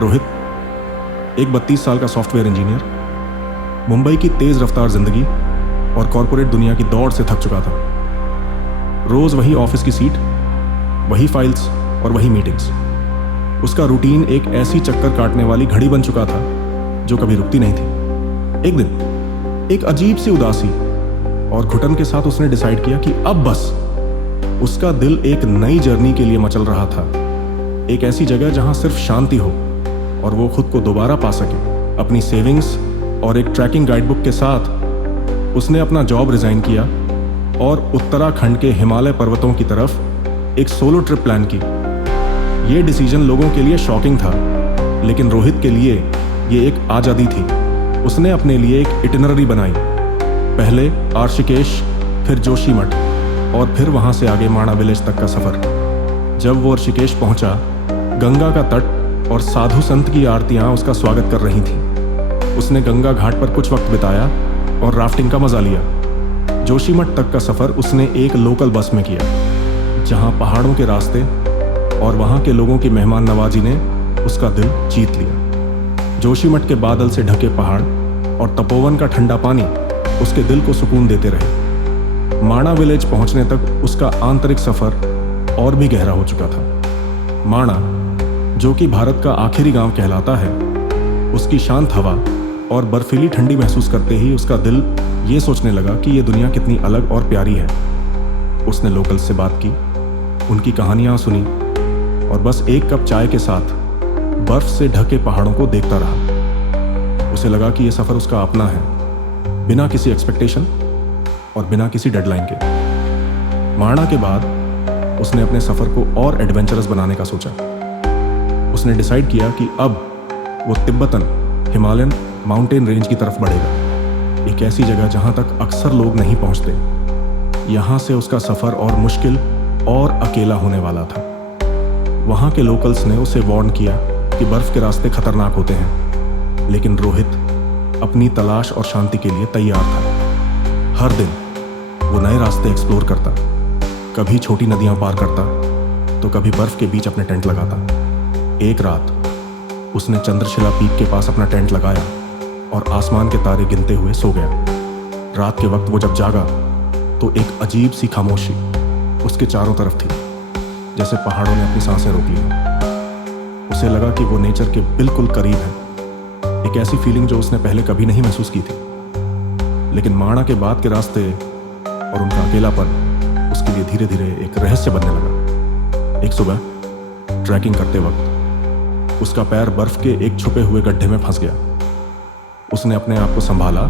रोहित एक 32 साल का सॉफ्टवेयर इंजीनियर मुंबई की तेज रफ्तार जिंदगी और कॉरपोरेट दुनिया की दौड़ से थक चुका था। रोज वही ऑफिस की सीट, वही फाइल्स और वही मीटिंग्स। उसका रूटीन एक ऐसी चक्कर काटने वाली घड़ी बन चुका था जो कभी रुकती नहीं थी। एक दिन एक अजीब सी उदासी और घुटन के साथ उसने डिसाइड किया कि अब बस। उसका दिल एक नई जर्नी के लिए मचल रहा था, एक ऐसी जगह जहां सिर्फ शांति हो और वो खुद को दोबारा पा सके। अपनी सेविंग्स और एक ट्रैकिंग गाइडबुक के साथ उसने अपना जॉब रिजाइन किया और उत्तराखंड के हिमालय पर्वतों की तरफ एक सोलो ट्रिप प्लान की। ये डिसीजन लोगों के लिए शॉकिंग था, लेकिन रोहित के लिए ये एक आज़ादी थी। उसने अपने लिए एक इटिनरी बनाई, पहले ऋषिकेश, फिर जोशीमठ और फिर वहां से आगे माणा विलेज तक का सफर। जब वो ऋषिकेश पहुंचा, गंगा का तट और साधु संत की आरतियां उसका स्वागत कर रही थीं। उसने गंगा घाट पर कुछ वक्त बिताया और राफ्टिंग का मजा लिया। जोशीमठ तक का सफर उसने एक लोकल बस में किया, जहां पहाड़ों के रास्ते और वहां के लोगों की मेहमान नवाजी ने उसका दिल जीत लिया। जोशीमठ के बादल से ढके पहाड़ और तपोवन का ठंडा पानी उसके दिल को सुकून देते रहे। माणा विलेज पहुंचने तक उसका आंतरिक सफर और भी गहरा हो चुका था। माणा, जो कि भारत का आखिरी गांव कहलाता है, उसकी शांत हवा और बर्फीली ठंडी महसूस करते ही उसका दिल ये सोचने लगा कि ये दुनिया कितनी अलग और प्यारी है। उसने लोकल्स से बात की, उनकी कहानियां सुनी और बस एक कप चाय के साथ बर्फ से ढके पहाड़ों को देखता रहा। उसे लगा कि यह सफर उसका अपना है, बिना किसी एक्सपेक्टेशन और बिना किसी डेडलाइन के। माणा के बाद उसने अपने सफर को और एडवेंचरस बनाने का सोचा। उसने डिसाइड किया कि अब वो तिब्बतन हिमालयन माउंटेन रेंज की तरफ बढ़ेगा, एक ऐसी जगह जहां तक अक्सर लोग नहीं पहुंचते। यहां से उसका सफर और मुश्किल और अकेला होने वाला था। वहां के लोकल्स ने उसे वार्न किया कि बर्फ के रास्ते खतरनाक होते हैं, लेकिन रोहित अपनी तलाश और शांति के लिए तैयार था। हर दिन वो नए रास्ते एक्सप्लोर करता, कभी छोटी नदियां पार करता तो कभी बर्फ के बीच अपने टेंट लगाता। एक रात उसने चंद्रशिला पीक के पास अपना टेंट लगाया और आसमान के तारे गिनते हुए सो गया। रात के वक्त वो जब जागा तो एक अजीब सी खामोशी उसके चारों तरफ थी, जैसे पहाड़ों ने अपनी सांसें रोक ली। उसे लगा कि वो नेचर के बिल्कुल करीब है, एक ऐसी फीलिंग जो उसने पहले कभी नहीं महसूस की थी। लेकिन माणा के बाद के रास्ते और उनका अकेलापन उसके लिए धीरे धीरे एक रहस्य बनने लगा। एक सुबह ट्रैकिंग करते वक्त उसका पैर बर्फ के एक छुपे हुए गड्ढे में फंस गया। उसने अपने आप को संभाला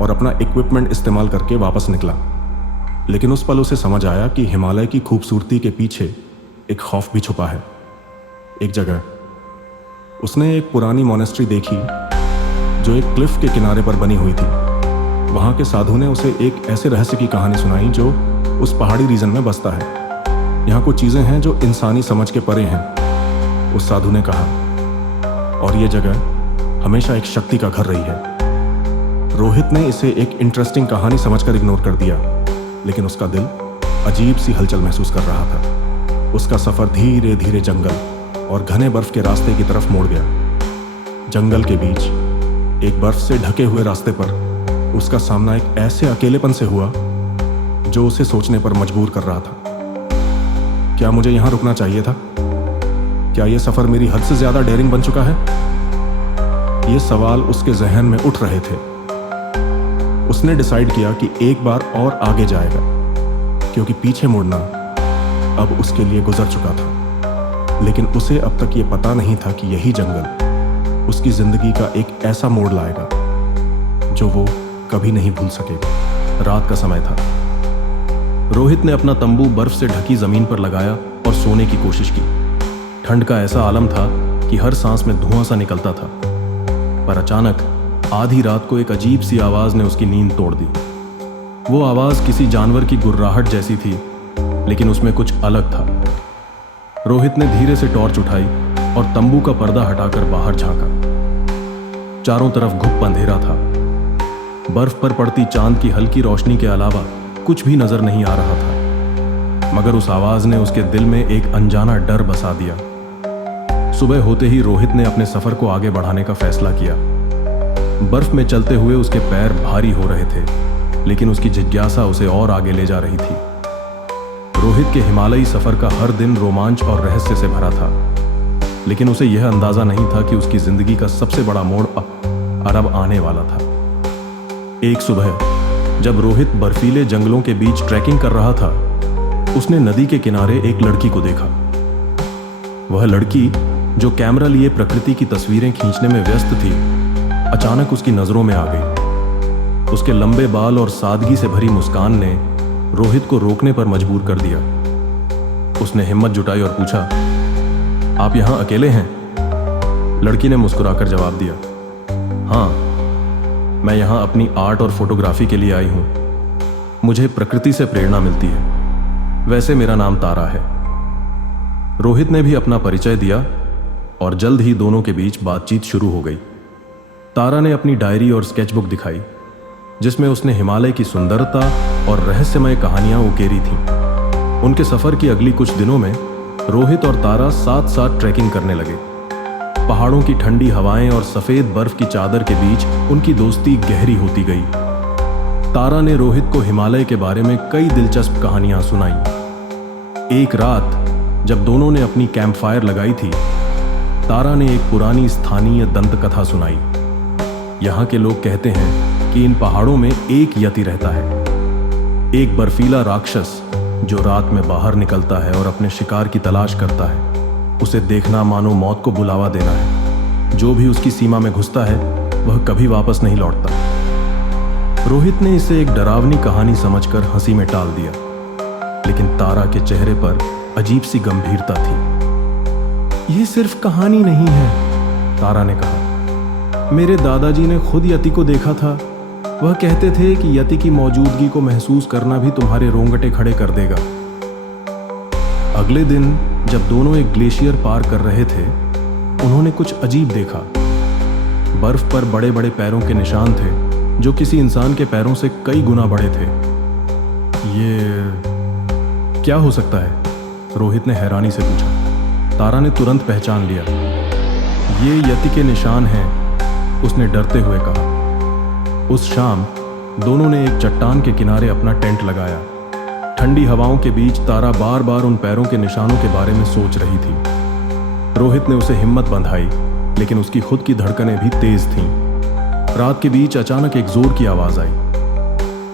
और अपना इक्विपमेंट इस्तेमाल करके वापस निकला, लेकिन उस पल उसे समझ आया कि हिमालय की खूबसूरती के पीछे एक खौफ भी छुपा है। एक जगह उसने एक पुरानी मॉनेस्ट्री देखी जो एक क्लिफ के किनारे पर बनी हुई थी। वहां के साधु ने उसे एक ऐसे रहस्य की कहानी सुनाई जो उस पहाड़ी रीजन में बसता है। यहाँ कुछ चीजें हैं जो इंसानी समझ के परे हैं, उस साधु ने कहा, और ये जगह हमेशा एक शक्ति का घर रही है। रोहित ने इसे एक इंटरेस्टिंग कहानी समझकर इग्नोर कर दिया, लेकिन उसका दिल अजीब सी हलचल महसूस कर रहा था। उसका सफर धीरे धीरे जंगल और घने बर्फ के रास्ते की तरफ मोड़ गया। जंगल के बीच एक बर्फ से ढके हुए रास्ते पर उसका सामना एक ऐसे अकेलेपन से हुआ जो उसे सोचने पर मजबूर कर रहा था। क्या मुझे यहां रुकना चाहिए था? क्या यह सफर मेरी हद से ज्यादा डेयरिंग बन चुका है? ये सवाल उसके जहन में उठ रहे थे। उसने डिसाइड किया कि एक बार और आगे जाएगा, क्योंकि पीछे मुड़ना अब उसके लिए गुजर चुका था। लेकिन उसे अब तक ये पता नहीं था कि यही जंगल उसकी जिंदगी का एक ऐसा मोड़ लाएगा जो वो कभी नहीं भूल सकेगा। रात का समय था। रोहित ने अपना तंबू बर्फ से ढकी जमीन पर लगाया और सोने की कोशिश की। ठंड का ऐसा आलम था कि हर सांस में धुआं सा निकलता था। पर अचानक आधी रात को एक अजीब सी आवाज ने उसकी नींद तोड़ दी। वो आवाज किसी जानवर की गुर्राहट जैसी थी, लेकिन उसमें कुछ अलग था। रोहित ने धीरे से टॉर्च उठाई और तंबू का पर्दा हटाकर बाहर झांका। चारों तरफ घुप अंधेरा था। बर्फ पर पड़ती चांद की हल्की रोशनी के अलावा कुछ भी नजर नहीं आ रहा था। मगर उस आवाज ने उसके दिल में एक अनजाना डर बसा दिया। सुबह होते ही रोहित ने अपने सफर को आगे बढ़ाने का फैसला किया। बर्फ में चलते हुए उसके पैर भारी हो रहे थे, लेकिन उसकी जिज्ञासा उसे और आगे ले जा रही थी। रोहित के हिमालयी सफर का हर दिन रोमांच और रहस्य से भरा था, लेकिन उसे यह अंदाजा नहीं था कि उसकी जिंदगी का सबसे बड़ा मोड़ अब आने वाला था। एक सुबह जब रोहित बर्फीले जंगलों के बीच ट्रैकिंग कर रहा था, उसने नदी के किनारे एक लड़की को देखा। वह लड़की, जो कैमरा लिए प्रकृति की तस्वीरें खींचने में व्यस्त थी, अचानक उसकी नजरों में आ गई। उसके लंबे बाल और सादगी से भरी मुस्कान ने रोहित को रोकने पर मजबूर कर दिया। उसने हिम्मत जुटाई और पूछा, आप यहां अकेले हैं? लड़की ने मुस्कुराकर जवाब दिया, हाँ, मैं यहां अपनी आर्ट और फोटोग्राफी के लिए आई हूं। मुझे प्रकृति से प्रेरणा मिलती है। वैसे मेरा नाम तारा है। रोहित ने भी अपना परिचय दिया और जल्द ही दोनों के बीच बातचीत शुरू हो गई। तारा ने अपनी डायरी और स्केचबुक दिखाई, जिसमें उसने हिमालय की सुंदरता और रहस्यमय कहानियां उकेरी थीं। उनके सफर की अगली कुछ दिनों में रोहित और तारा साथ साथ ट्रैकिंग करने लगे। पहाड़ों की ठंडी हवाएं और सफेद बर्फ की चादर के बीच उनकी दोस्ती गहरी होती गई। तारा ने रोहित को हिमालय के बारे में कई दिलचस्प कहानियां सुनाई। एक रात जब दोनों ने अपनी कैंप फायर लगाई थी, तारा ने एक पुरानी स्थानीय दंत कथा सुनाई। यहाँ के लोग कहते हैं कि इन पहाड़ों में एक यति रहता है, एक बर्फीला राक्षस जो रात में बाहर निकलता है और अपने शिकार की तलाश करता है। उसे देखना मानो मौत को बुलावा देना है। जो भी उसकी सीमा में घुसता है वह कभी वापस नहीं लौटता। रोहित ने इसे एक डरावनी कहानी समझकर हंसी में टाल दिया, लेकिन तारा के चेहरे पर अजीब सी गंभीरता थी। यह सिर्फ कहानी नहीं है, तारा ने कहा। मेरे दादाजी ने खुद यति को देखा था। वह कहते थे कि यति की मौजूदगी को महसूस करना भी तुम्हारे रोंगटे खड़े कर देगा। अगले दिन जब दोनों एक ग्लेशियर पार कर रहे थे, उन्होंने कुछ अजीब देखा। बर्फ पर बड़े बड़े पैरों के निशान थे, जो किसी इंसान के पैरों से कई गुना बड़े थे। ये क्या हो सकता है? रोहित ने हैरानी से पूछा। तारा ने तुरंत पहचान लिया। ये यति के निशान हैं, उसने डरते हुए कहा। उस शाम दोनों ने एक चट्टान के किनारे अपना टेंट लगाया। ठंडी हवाओं के बीच तारा बार बार उन पैरों के निशानों के बारे में सोच रही थी। रोहित ने उसे हिम्मत बंधाई, लेकिन उसकी खुद की धड़कनें भी तेज थीं। रात के बीच अचानक एक जोर की आवाज आई,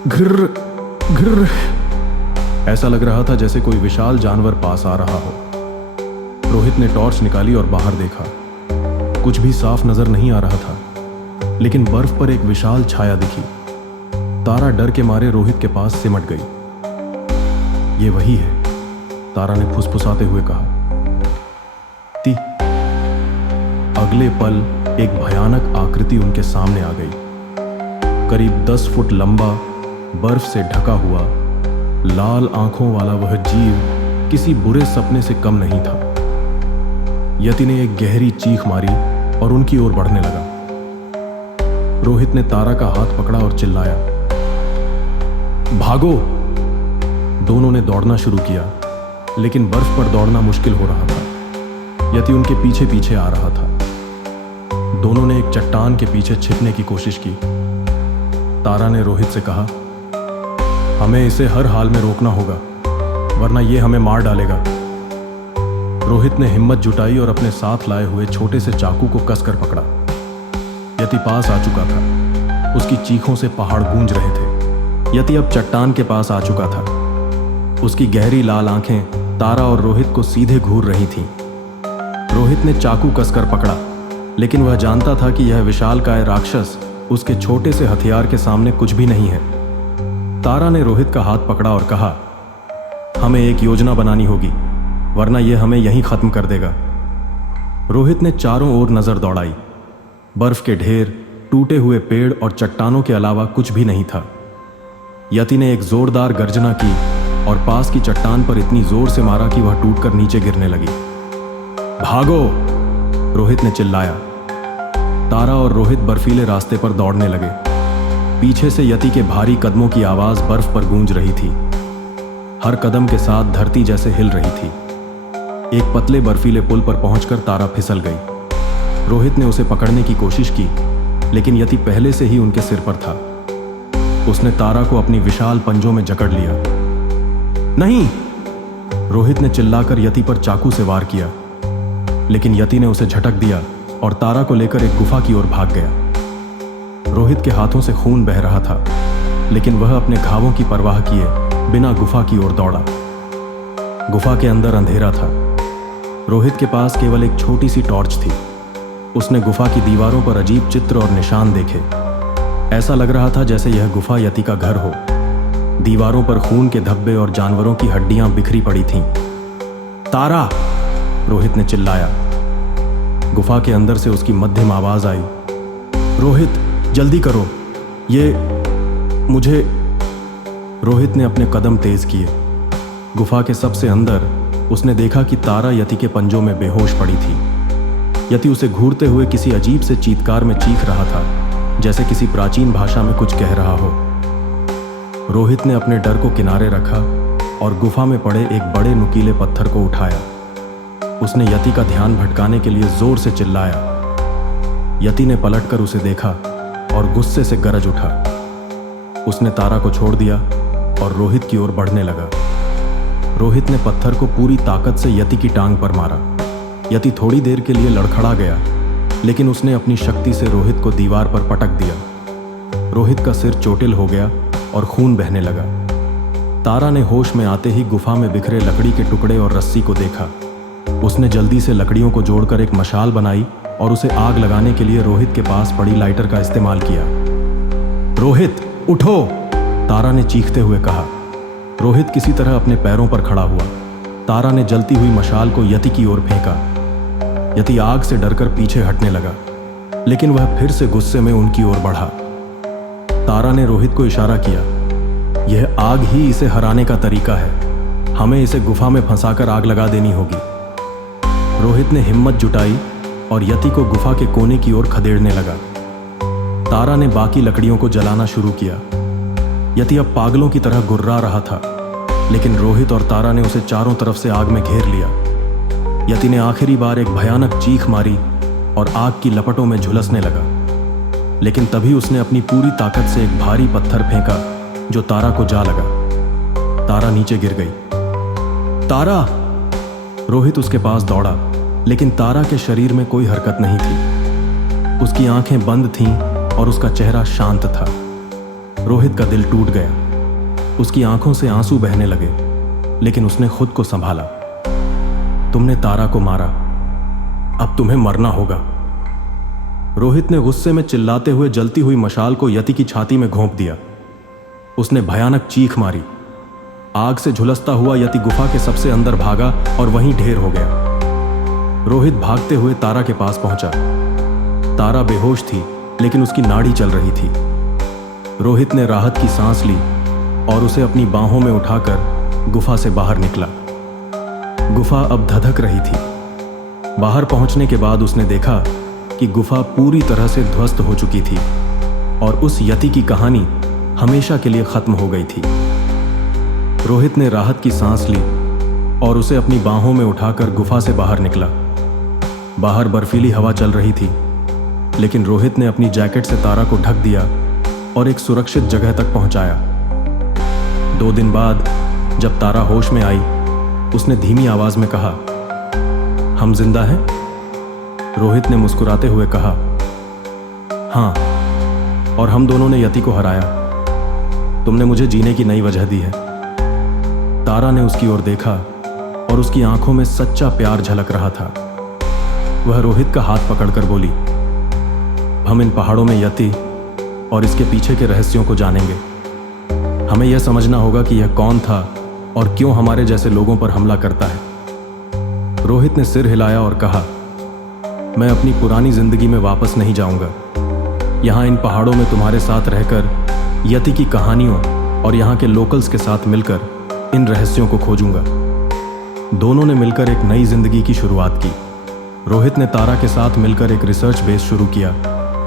घिर घिर। ऐसा लग रहा था जैसे कोई विशाल जानवर पास आ रहा हो। रोहित ने टॉर्च निकाली और बाहर देखा। कुछ भी साफ नजर नहीं आ रहा था, लेकिन बर्फ पर एक विशाल छाया दिखी। तारा डर के मारे रोहित के पास सिमट गई। ये वही है, तारा ने फुसफुसाते हुए कहा। ती अगले पल एक भयानक आकृति उनके सामने आ गई। करीब 10 फुट लंबा, बर्फ से ढका हुआ, लाल आंखों वाला वह जीव किसी बुरे सपने से कम नहीं था। यति ने एक गहरी चीख मारी और उनकी ओर बढ़ने लगा। रोहित ने तारा का हाथ पकड़ा और चिल्लाया, भागो। दोनों ने दौड़ना शुरू किया, लेकिन बर्फ पर दौड़ना मुश्किल हो रहा था। यति उनके पीछे पीछे आ रहा था। दोनों ने एक चट्टान के पीछे छिपने की कोशिश की। तारा ने रोहित से कहा, हमें इसे हर हाल में रोकना होगा, वरना यह हमें मार डालेगा। रोहित ने हिम्मत जुटाई और अपने साथ लाए हुए छोटे से चाकू को कसकर पकड़ा। यति पास आ चुका था। उसकी चीखों से पहाड़ गूंज रहे थे। यति अब चट्टान के पास आ चुका था। उसकी गहरी लाल आंखें तारा और रोहित को सीधे घूर रही थीं। रोहित ने चाकू कसकर पकड़ा, लेकिन वह जानता था कि यह विशालकाय राक्षस उसके छोटे से हथियार के सामने कुछ भी नहीं है। तारा ने रोहित का हाथ पकड़ा और कहा, हमें एक योजना बनानी होगी, वरना यह हमें यहीं खत्म कर देगा। रोहित ने चारों ओर नजर दौड़ाई। बर्फ के ढेर, टूटे हुए पेड़ और चट्टानों के अलावा कुछ भी नहीं था। यति ने एक जोरदार गर्जना की और पास की चट्टान पर इतनी जोर से मारा कि वह टूटकर नीचे गिरने लगी। भागो, रोहित ने चिल्लाया। तारा और रोहित बर्फीले रास्ते पर दौड़ने लगे। पीछे से यति के भारी कदमों की आवाज बर्फ पर गूंज रही थी। हर कदम के साथ धरती जैसे हिल रही थी। एक पतले बर्फीले पुल पर पहुंचकर तारा फिसल गई। रोहित ने उसे पकड़ने की कोशिश की, लेकिन यति पहले से ही उनके सिर पर था। उसने तारा को अपनी विशाल पंजों में जकड़ लिया। नहीं! रोहित ने चिल्लाकर यति पर चाकू से वार किया, लेकिन यति ने उसे झटक दिया और तारा को लेकर एक गुफा की ओर भाग गया। रोहित के हाथों से खून बह रहा था, लेकिन वह अपने घावों की परवाह किए बिना गुफा की ओर दौड़ा। गुफा के अंदर अंधेरा था। रोहित के पास केवल एक छोटी सी टॉर्च थी। उसने गुफा की दीवारों पर अजीब चित्र और निशान देखे। ऐसा लग रहा था जैसे यह गुफा यति का घर हो। दीवारों पर खून के धब्बे और जानवरों की हड्डियां बिखरी पड़ी थीं। तारा! रोहित ने चिल्लाया। गुफा के अंदर से उसकी मध्यम आवाज आई। रोहित, जल्दी करो, ये मुझे। रोहित ने अपने कदम तेज किए। गुफा के सबसे अंदर उसने देखा कि तारा यति के पंजों में बेहोश पड़ी थी। यति उसे घूरते हुए किसी अजीब से चीत्कार में चीख रहा था, जैसे किसी प्राचीन भाषा में कुछ कह रहा हो। रोहित ने अपने डर को किनारे रखा और गुफा में पड़े एक बड़े नुकीले पत्थर को उठाया। उसने यति का ध्यान भटकाने के लिए जोर से चिल्लाया। यति ने पलटकर उसे देखा और गुस्से से गरज उठा। उसने तारा को छोड़ दिया और रोहित की ओर बढ़ने लगा। रोहित ने पत्थर को पूरी ताकत से यति की टांग पर मारा। यति थोड़ी देर के लिए लड़खड़ा गया, लेकिन उसने अपनी शक्ति से रोहित को दीवार पर पटक दिया। रोहित का सिर चोटिल हो गया और खून बहने लगा। तारा ने होश में आते ही गुफा में बिखरे लकड़ी के टुकड़े और रस्सी को देखा। उसने जल्दी से लकड़ियों को जोड़कर एक मशाल बनाई और उसे आग लगाने के लिए रोहित के पास पड़ी लाइटर का इस्तेमाल किया। रोहित, उठो! तारा ने चीखते हुए कहा। रोहित किसी तरह अपने पैरों पर खड़ा हुआ। तारा ने जलती हुई मशाल को यति की ओर फेंका। यति आग से डरकर पीछे हटने लगा, लेकिन वह फिर से गुस्से में उनकी ओर बढ़ा। तारा ने रोहित को इशारा किया। यह आग ही इसे हराने का तरीका है। हमें इसे गुफा में फंसाकर आग लगा देनी होगी। रोहित ने हिम्मत जुटाई और यति को गुफा के कोने की ओर खदेड़ने लगा। तारा ने बाकी लकड़ियों को जलाना शुरू किया। यति अब पागलों की तरह गुर्रा रहा था, लेकिन रोहित और तारा ने उसे चारों तरफ से आग में घेर लिया। यति ने आखिरी बार एक भयानक चीख मारी और आग की लपटों में झुलसने लगा, लेकिन तभी उसने अपनी पूरी ताकत से एक भारी पत्थर फेंका जो तारा को जा लगा। तारा नीचे गिर गई। तारा! रोहित उसके पास दौड़ा, लेकिन तारा के शरीर में कोई हरकत नहीं थी। उसकी आंखें बंद थीं और उसका चेहरा शांत था। रोहित का दिल टूट गया। उसकी आंखों से आंसू बहने लगे, लेकिन उसने खुद को संभाला। तुमने तारा को मारा, अब तुम्हें मरना होगा। रोहित ने गुस्से में चिल्लाते हुए जलती हुई मशाल को यति की छाती में घोंप दिया। उसने भयानक चीख मारी। आग से झुलसता हुआ यति गुफा के सबसे अंदर भागा और वहीं ढेर हो गया। रोहित भागते हुए तारा के पास पहुंचा। तारा बेहोश थी, लेकिन उसकी नाड़ी चल रही थी। रोहित ने राहत की सांस ली और उसे अपनी बाहों में उठाकर गुफा से बाहर निकला। गुफा अब धधक रही थी। बाहर पहुंचने के बाद उसने देखा कि गुफा पूरी तरह से ध्वस्त हो चुकी थी और उस यति की कहानी हमेशा के लिए खत्म हो गई थी। रोहित ने राहत की सांस ली और उसे अपनी बाहों में उठाकर गुफा से बाहर निकला। बाहर बर्फीली हवा चल रही थी, लेकिन रोहित ने अपनी जैकेट से तारा को ढक दिया और एक सुरक्षित जगह तक पहुंचाया। 2 दिन बाद जब तारा होश में आई, उसने धीमी आवाज में कहा, हम जिंदा हैं? रोहित ने मुस्कुराते हुए कहा, हाँ, और हम दोनों ने यति को हराया। तुमने मुझे जीने की नई वजह दी है। तारा ने उसकी ओर देखा और उसकी आंखों में सच्चा प्यार झलक रहा था। वह रोहित का हाथ पकड़कर बोली, हम इन पहाड़ों में यति और इसके पीछे के रहस्यों को जानेंगे। हमें यह समझना होगा कि यह कौन था और क्यों हमारे जैसे लोगों पर हमला करता है। रोहित ने सिर हिलाया और कहा, मैं अपनी पुरानी जिंदगी में वापस नहीं जाऊंगा। यहाँ इन पहाड़ों में तुम्हारे साथ रहकर यति की कहानियों और यहाँ के लोकल्स के साथ मिलकर इन रहस्यों को खोजूंगा। दोनों ने मिलकर एक नई जिंदगी की शुरुआत की। रोहित ने तारा के साथ मिलकर एक रिसर्च बेस शुरू किया,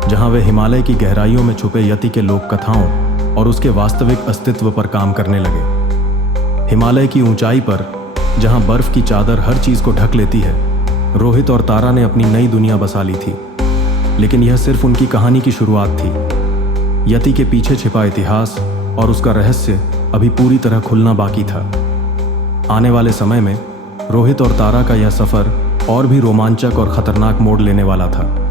जहां वे हिमालय की गहराइयों में छुपे यति के लोक कथाओं और उसके वास्तविक अस्तित्व पर काम करने लगे। हिमालय की ऊंचाई पर जहां बर्फ की चादर हर चीज को ढक लेती है, रोहित और तारा ने अपनी नई दुनिया बसा ली थी। लेकिन यह सिर्फ उनकी कहानी की शुरुआत थी। यति के पीछे छिपा इतिहास और उसका रहस्य अभी पूरी तरह खुलना बाकी था। आने वाले समय में रोहित और तारा का यह सफर और भी रोमांचक और खतरनाक मोड़ लेने वाला था।